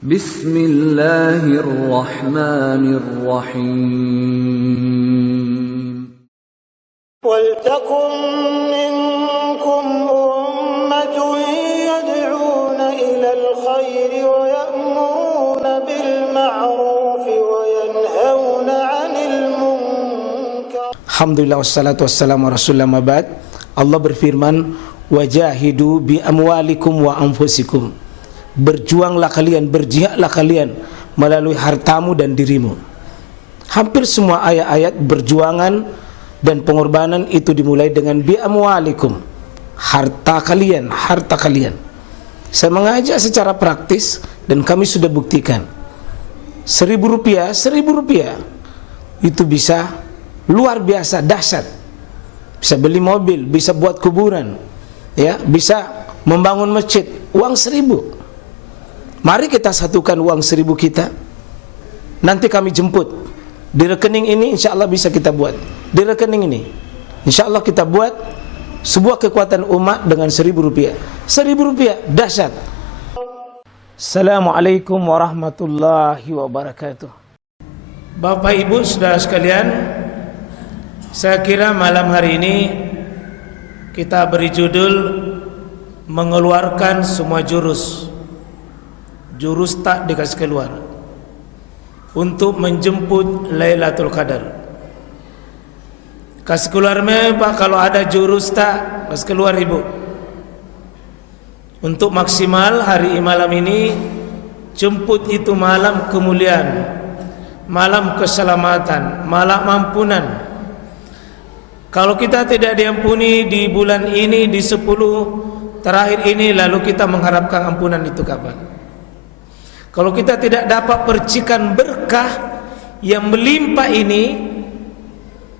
Bismillahirrahmanirrahim. وَلْتَكُنْ مِنْكُمْ أُمَّةٌ يَدْعُونَ إِلَى الْخَيْرِ وَيَأْمُرُونَ بِالْمَعْرُوفِ وَيَنْهَوْنَ عَنِ الْمُنْكَرِ. Alhamdulillah wassalatu wassalamu ala rasulillah mabad. Allah berfirman, wajahidu bi amwalikum wa anfusikum. Berjuanglah kalian, berjihadlah kalian melalui hartamu dan dirimu. Hampir semua ayat-ayat berjuangan dan pengorbanan itu dimulai dengan bi amwalikum, harta kalian, harta kalian. Saya mengajak secara praktis dan kami sudah buktikan. Rp1.000 itu bisa luar biasa dahsyat. Bisa beli mobil, bisa buat kuburan, ya, bisa membangun masjid. Uang 1.000. Mari kita satukan uang 1.000 kita. Nanti kami jemput. Di rekening ini insya Allah bisa kita buat. Di rekening ini insya Allah kita buat sebuah kekuatan umat dengan Rp1.000. Rp1.000 dahsyat. Assalamualaikum warahmatullahi wabarakatuh. Bapak Ibu saudara sekalian, saya kira malam hari ini kita beri judul mengeluarkan semua jurus tak dikasih keluar untuk menjemput Lailatul Qadar. Kasih keluar Pak, kalau ada jurus tak kasih keluar Ibu. Untuk maksimal hari malam ini jemput itu malam kemuliaan, malam keselamatan, malam ampunan. Kalau kita tidak diampuni di bulan ini, di 10 terakhir ini, lalu kita mengharapkan ampunan itu kapan? Kalau kita tidak dapat percikan berkah yang melimpah ini,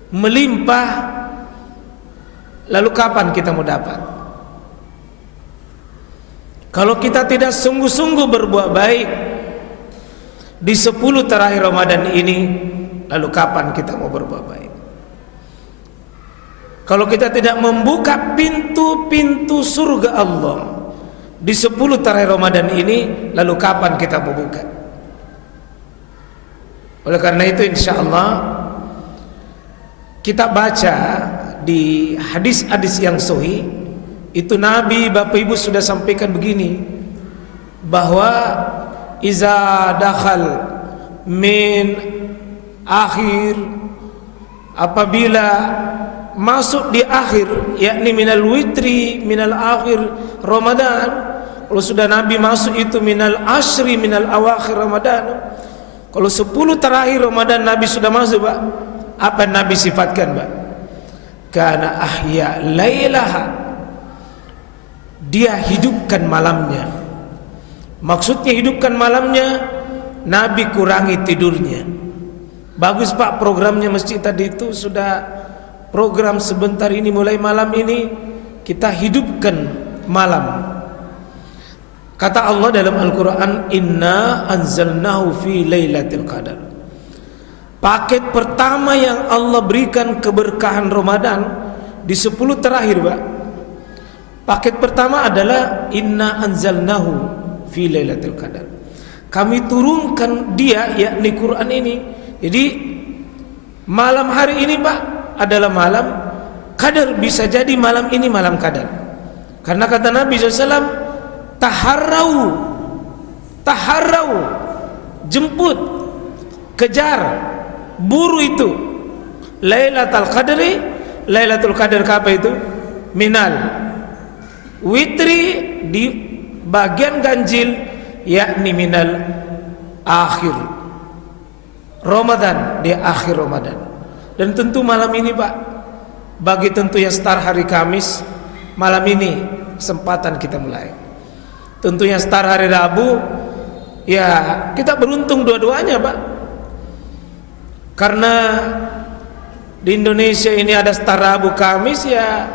melimpah, lalu kapan kita mau dapat? Kalau kita tidak sungguh-sungguh berbuat baik di 10 terakhir Ramadan ini, lalu kapan kita mau berbuat baik? Kalau kita tidak membuka pintu-pintu surga Allah di 10 terakhir Ramadan ini, lalu kapan kita mau buka? Oleh karena itu insya Allah kita baca di hadis-hadis yang sahih itu, Nabi Bapak Ibu sudah sampaikan begini, bahwa iza dakhal min akhir, apabila masuk di akhir, yakni minal witri minal akhir Ramadan. Kalau sudah Nabi masuk itu minal ashri minal awakhir Ramadan. Kalau 10 terakhir Ramadan Nabi sudah masuk Pak, apa Nabi sifatkan Pak? Kana ahya lailaha, dia hidupkan malamnya. Maksudnya hidupkan malamnya, Nabi kurangi tidurnya. Bagus Pak programnya masjid tadi itu, sudah program sebentar ini mulai malam ini kita hidupkan malam. Kata Allah dalam Al-Quran, inna anzalnahu fi lailatul qadar. Paket pertama yang Allah berikan keberkahan Ramadan di 10 terakhir Pak, paket pertama adalah inna anzalnahu fi lailatul qadar. Kami turunkan dia, yakni Quran ini. Jadi malam hari ini Pak adalah malam Qadar, bisa jadi malam ini malam Qadar. Karena kata Nabi SAW, taharrau, jemput, kejar, buru itu Lailatul Qadri. Lailatul Qadar apa itu? Minal witri, di bagian ganjil, yakni minal akhir Ramadan, di akhir Ramadan. Dan tentu malam ini Pak, bagi tentu yang start hari Kamis, malam ini kesempatan kita mulai. Tentu yang start hari Rabu, ya kita beruntung dua-duanya Pak. Karena di Indonesia ini ada start Rabu Kamis, ya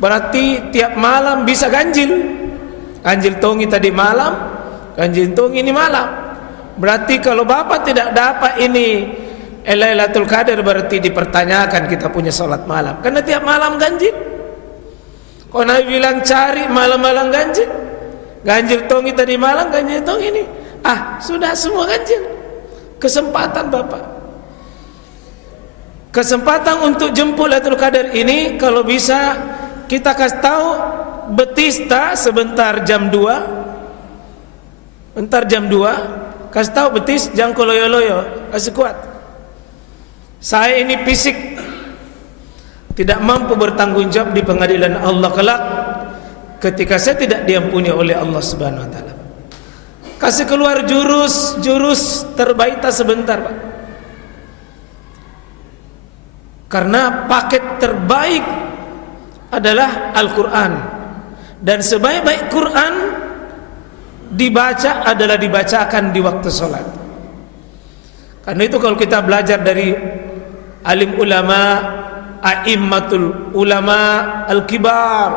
berarti tiap malam bisa ganjil. Ganjil tongi tadi malam, ganjil tongi ini malam. Berarti kalau Bapak tidak dapat ini Lailatul Qadar, berarti dipertanyakan kita punya sholat malam. Karena tiap malam ganjil. Kalau Nabi bilang cari malam-malam ganjil, ganjil tongi tadi malam, ganjil tongi ini Sudah semua ganjil. Kesempatan Bapak, kesempatan untuk jemput Lailatul Qadar ini, kalau bisa kita kasih tahu betista sebentar jam 2. Bentar jam 2 kasih tahu betis, jangan loyo-loyo, kasih kuat. Saya ini fisik tidak mampu bertanggung jawab di pengadilan Allah kelak ketika saya tidak diampuni oleh Allah Subhanahu wa taala. Kasih keluar jurus terbaik tak sebentar, Pak. Karena paket terbaik adalah Al-Quran, dan sebaik-baik Quran dibaca adalah dibacakan di waktu sholat. Karena itu kalau kita belajar dari alim ulama, a'immatul ulama al-kibar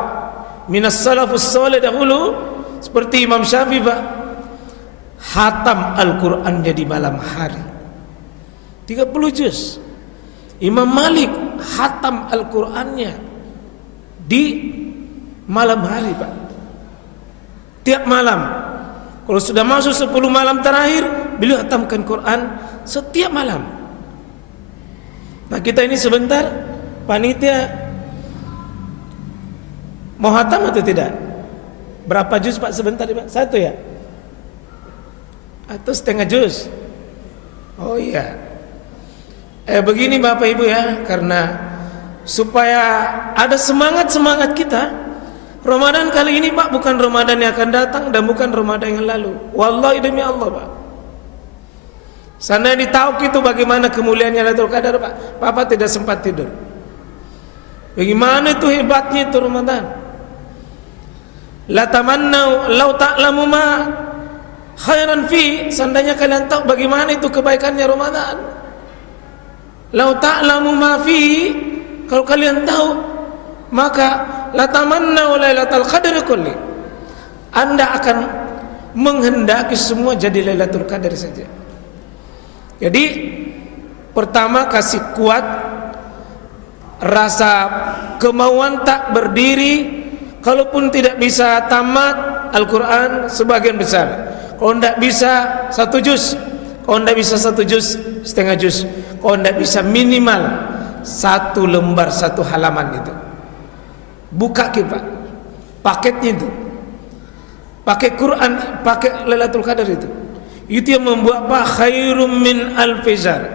minas salafus salih dahulu, seperti Imam Syafi'i, Pak, khatam Al-Qurannya di malam hari 30 juz. Imam Malik khatam Al-Qurannya di malam hari, Pak, tiap malam. Kalau sudah masuk 10 malam terakhir, beliau khatamkan Quran setiap malam. Nah, kita ini sebentar, panitia mau khatam atau tidak? Berapa juz, Pak, sebentar, Pak? 1 ya? Atau setengah juz? Oh iya. Begini Bapak Ibu ya, karena supaya ada semangat kita, Ramadan kali ini, Pak, bukan Ramadan yang akan datang dan bukan Ramadan yang lalu. Wallahi demi Allah, Pak, sana ditahu itu bagaimana kemuliaannya Lailatul Qadar, Pak. Papa tidak sempat tidur. Bagaimana itu hebatnya itu Ramadan. La tamannau law ta'lamu ma khairan fi, seandainya kalian tahu bagaimana itu kebaikannya Ramadan. Law ta'lamu ma fi, kalau kalian tahu, maka la tamannau lailatul qadri kulli, Anda akan menghendaki semua jadi Lailatul Qadar saja. Jadi pertama, kasih kuat rasa kemauan tak berdiri. Kalaupun tidak bisa tamat Al-Quran sebagian besar, kalau tidak bisa 1 juz, kalau tidak bisa 1 juz, setengah juz, kalau tidak bisa minimal 1 lembar 1 halaman itu. Buka kita paketnya itu, pakai Quran, pakai Lailatul Qadar itu yang membuat Pak khairum min alfizar.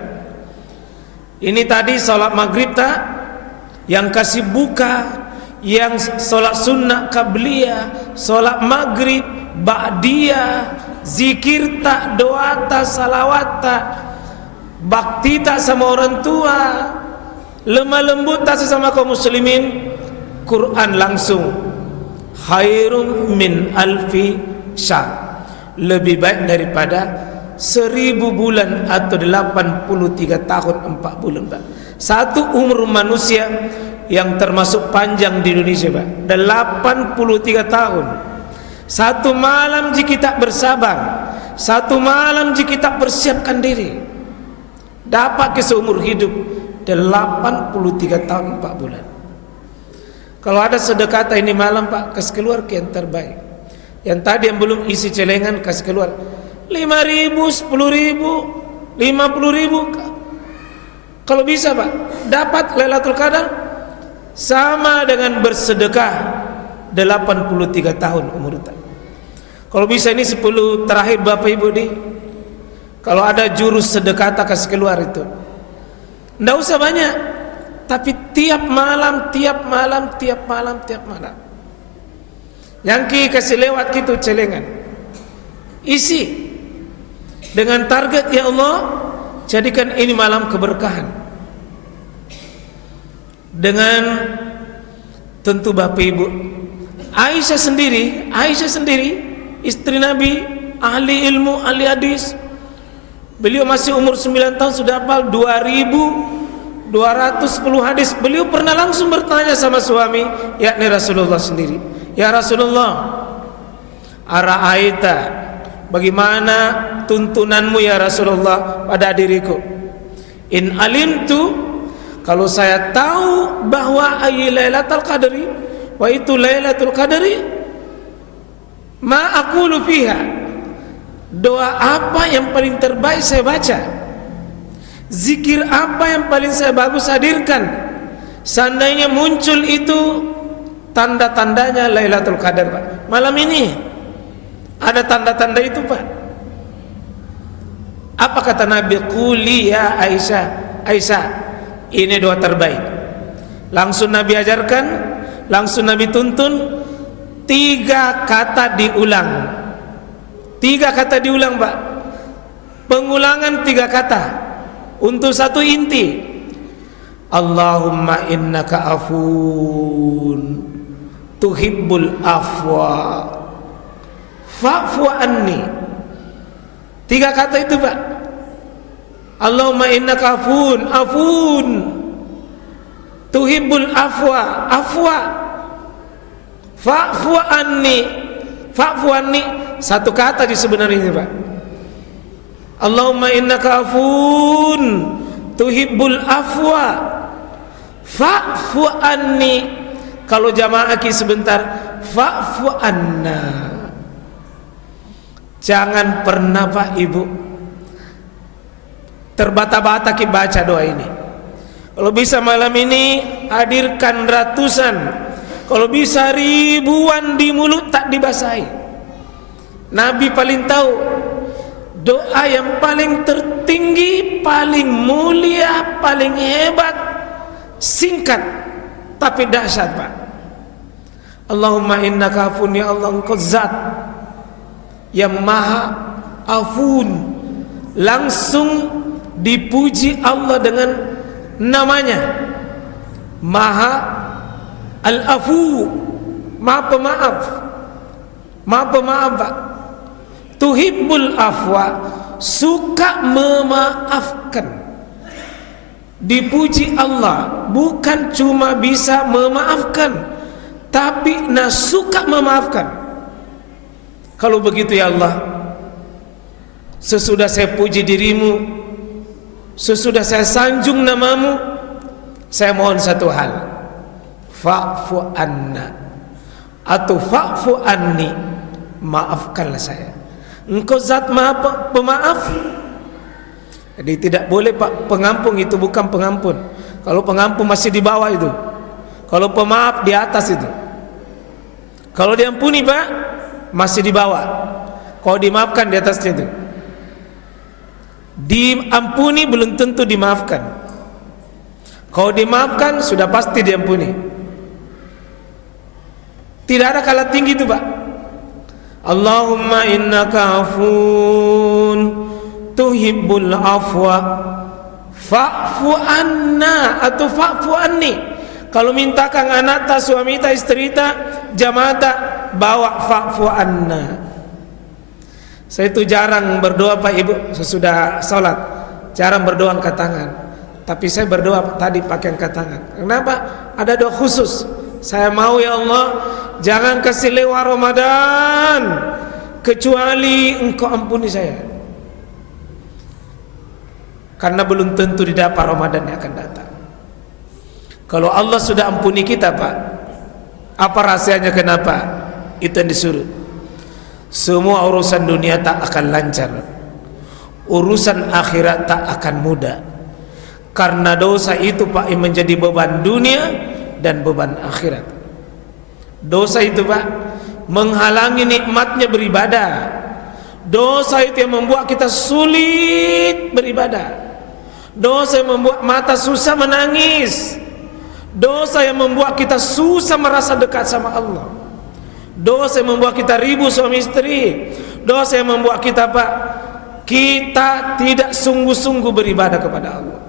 Ini tadi salat maghrib tak, yang kasih buka, yang salat sunnah qabliyah, salat maghrib, ba'diyah, zikir tak, doa tak, salawat tak, bakti tak sama orang tua, lemah lembut tak sesama kaum muslimin, Quran langsung khairum min alfi syahr, lebih baik daripada 1000 bulan atau 83 tahun 4 bulan, Pak. Satu umur manusia yang termasuk panjang di Indonesia, Pak, 83 tahun. Satu malam jika kita bersabar, satu malam jika kita persiapkan diri, dapat ke seumur hidup 83 tahun 4 bulan. Kalau ada sedekah ini malam, Pak, kasih keluar ke yang terbaik. Yang tadi yang belum isi celengan, kasih keluar 5.000, 10.000, 50.000. Kalau bisa, Pak, dapat Lailatul Qadar sama dengan bersedekah 83 tahun umur kita. Kalau bisa ini 10 terakhir Bapak Ibu nih, kalau ada jurus sedekah tak kasih keluar itu, nggak usah banyak, tapi tiap malam, tiap malam, tiap malam, tiap malam. Yang kasih lewat gitu celengan, isi dengan target, ya Allah, jadikan ini malam keberkahan. Dengan tentu Bapak Ibu, Aisyah sendiri istri Nabi, ahli ilmu, ahli hadis, beliau masih umur 9 tahun sudah hafal 2210 hadis. Beliau pernah langsung bertanya sama suami, yakni Rasulullah sendiri, ya Rasulullah, ara'aita, bagaimana tuntunanmu ya Rasulullah pada diriku? In alimtu, kalau saya tahu bahwa Lailatul Qadri, wa itu Lailatul Qadri, ma aqulu fiha, Doa apa yang paling terbaik saya baca? Zikir apa yang paling saya bagus hadirkan? Seandainya muncul itu tanda-tandanya Lailatul Qadar, Pak. Malam ini ada tanda-tanda itu, Pak. Apa kata Nabi? Quli ya Aisyah, Aisyah, ini doa terbaik. Langsung Nabi ajarkan, langsung Nabi tuntun, 3 kata diulang. 3 kata diulang, Pak. Pengulangan 3 kata untuk satu inti. Allahumma innaka afun tuhibbul afwa fa'fu anni. 3 kata itu, Pak. Allahumma innaka afun tuhibbul afwa fa'fu anni. Satu kata di sebenarnya, Pak. Allahumma innaka afun tuhibbul afwa fa'fu anni. Kalau jamaah ki sebentar, fa'fu anna. Jangan pernah, Pak Ibu, terbata-bata ki baca doa ini. Kalau bisa malam ini hadirkan ratusan, kalau bisa ribuan di mulut tak dibasahi. Nabi paling tahu doa yang paling tertinggi, paling mulia, paling hebat, singkat tapi dahsyat, Pak. Allahumma innaka afun, ya Allah, engkau zat yang maha afun. Langsung dipuji Allah dengan namanya, maha al-afu, maha pemaaf. Maha pemaaf, Pak. Tuhibbul afwa, suka memaafkan. Dipuji Allah, bukan cuma bisa memaafkan, tapi suka memaafkan. Kalau begitu, ya Allah, sesudah saya puji dirimu, sesudah saya sanjung namamu, saya mohon satu hal, fa'fu anna atau fa'fu anni, maafkanlah saya. Engkau zat maha pemaaf. Jadi tidak boleh, Pak, pengampun itu bukan pengampun. Kalau pengampun masih di bawah itu, kalau pemaaf di atas itu. Kalau diampuni, Pak, masih di bawah. Kalau dimaafkan di atasnya itu. Diampuni belum tentu dimaafkan. Kalau dimaafkan sudah pasti diampuni. Tidak ada kalah tinggi itu, Pak. Allahumma innaka afun tuhibbul afwa fa'fu anna atau fa'fu anni. Kalau minta kang anata, suami ta, istri ta, jamaata, bawa fa'fu anna. Saya itu jarang berdoa, Pak Ibu, sesudah salat jarang berdoa angkat tangan. Tapi saya berdoa tadi pakai angkat tangan. Kenapa? Ada doa khusus. Saya mau, ya Allah, jangan kasih lewat Ramadan kecuali Engkau ampuni saya. Karena belum tentu didapat Ramadan yang akan datang. Kalau Allah sudah ampuni kita, Pak, apa rahasianya? Kenapa? Itu yang disuruh. Semua urusan dunia tak akan lancar, urusan akhirat tak akan mudah. Karena dosa itu, Pak, yang menjadi beban dunia dan beban akhirat. Dosa itu, Pak, menghalangi nikmatnya beribadah. Dosa itu yang membuat kita sulit beribadah. Dosa yang membuat mata susah menangis. Dosa yang membuat kita susah merasa dekat sama Allah. Dosa yang membuat kita ribut suami istri. Dosa yang membuat kita, Pak, kita tidak sungguh-sungguh beribadah kepada Allah.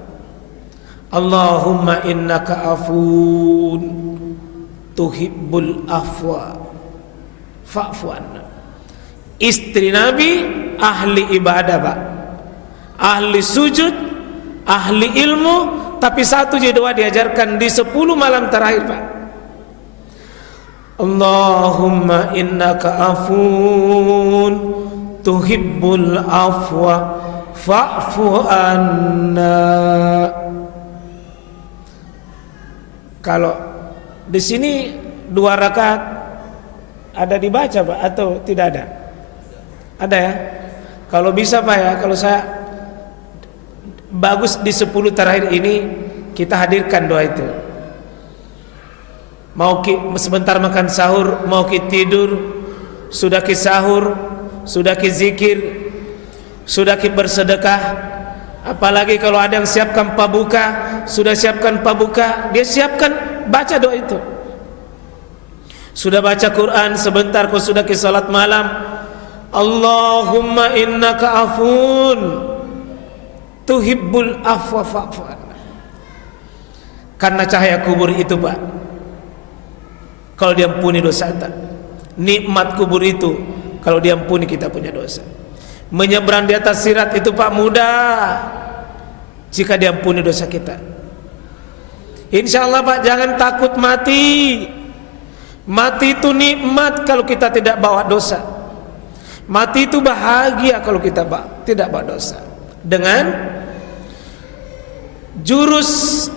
Allahumma innaka afun tuhibbul afwa fa'fu anna. Istri Nabi ahli ibadah, Pak, ahli sujud, ahli ilmu, tapi satu je doa diajarkan di 10 malam terakhir, Pak. Allahumma innaka afun tuhibbul afwa fa'fu anna. Kalau di sini 2 rakaat ada dibaca, Pak, atau tidak ada? Ada, ya? Kalau bisa Pak ya, kalau saya bagus di 10 terakhir ini kita hadirkan doa itu. Mau sebentar makan sahur, mau tidur, sudah sahur, sudah zikir, sudah bersedekah. Apalagi kalau ada yang siapkan pabuka, sudah siapkan pabuka, dia siapkan baca doa itu. Sudah baca Quran sebentar, kalau sudah salat malam, Allahumma innaka afun tuhibbul afwa fa'fu anna. Karena cahaya kubur itu Pak, kalau diampuni dosa kita, nikmat kubur itu kalau diampuni kita punya dosa. Menyeberang di atas sirat itu Pak mudah jika diampuni dosa kita. Insya Allah Pak, jangan takut mati. Mati itu nikmat kalau kita tidak bawa dosa. Mati itu bahagia kalau kita tidak bawa dosa. Dengan jurus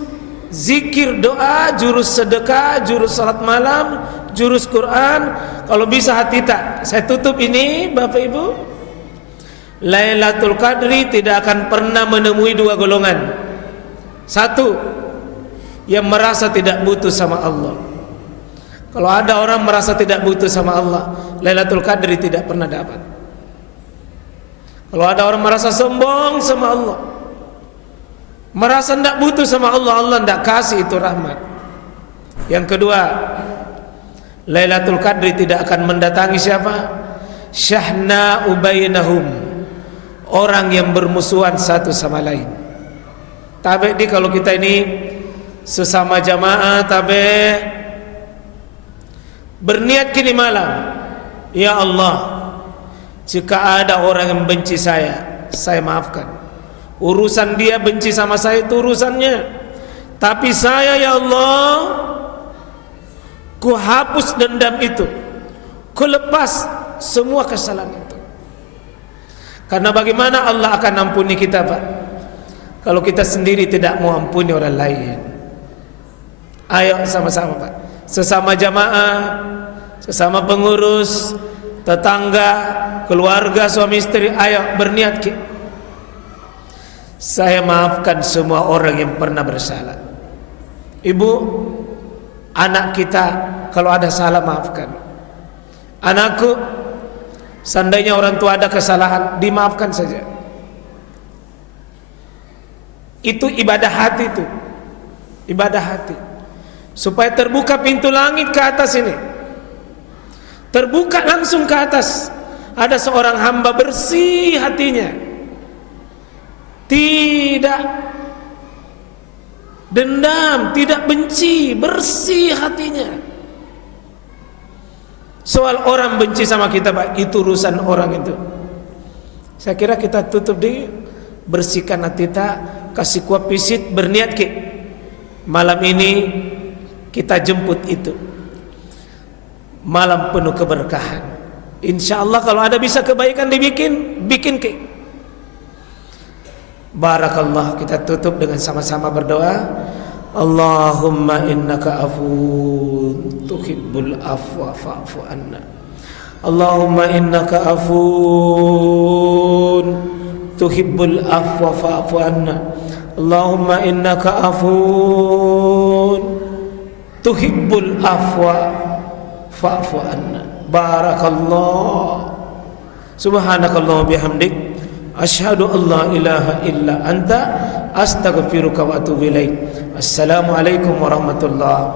zikir doa, jurus sedekah, jurus salat malam, jurus Quran. Kalau bisa hati tak, saya tutup ini Bapak Ibu. Lailatul Qadri tidak akan pernah menemui 2 golongan. Satu, yang merasa tidak butuh sama Allah. Kalau ada orang merasa tidak butuh sama Allah, Lailatul Qadri tidak pernah dapat. Kalau ada orang merasa sombong sama Allah, merasa tidak butuh sama Allah, Allah tidak kasih itu rahmat. Yang kedua, Lailatul Qadri tidak akan mendatangi siapa? Syahna ubainahum, orang yang bermusuhan satu sama lain. Tapi kalau kita ini sesama jamaah, tapi berniat kini malam, ya Allah, jika ada orang yang benci saya maafkan. Urusan dia benci sama saya itu urusannya, tapi saya ya Allah, ku hapus dendam itu, ku lepas semua kesalahan itu. Karena bagaimana Allah akan ampuni kita Pak, kalau kita sendiri tidak mau ampuni orang lain? Ayo sama-sama Pak, sesama jamaah, sesama pengurus, tetangga, keluarga, suami istri, ayo berniat saya maafkan semua orang yang pernah bersalah. Ibu, anak kita kalau ada salah maafkan. Anakku, seandainya orang tua ada kesalahan, dimaafkan saja. Itu ibadah hati, itu ibadah hati, supaya terbuka pintu langit ke atas ini, terbuka langsung ke atas. Ada seorang hamba bersih hatinya, tidak dendam, tidak benci, bersih hatinya. Soal orang benci sama kita Pak, itu urusan orang itu. Saya kira kita tutup di bersihkan hati kita, kasih kuat pisit, berniat malam ini kita jemput itu malam penuh keberkahan. Insya Allah kalau ada bisa kebaikan bikin Barakallah. Kita tutup dengan sama-sama berdoa. Allahumma innaka afun tuhibbul afwa fa'fu anna. Allahumma innaka afun tuhibbul afwa fa'fu anna. Allahumma innaka afun tuhibbul afwa fa'fu anna. Barakallah. Subhanakallah bihamdik, asyhadu an la ilaha illa anta, astaghfiruka wa atubu ilaik. Assalamualaikum warahmatullahi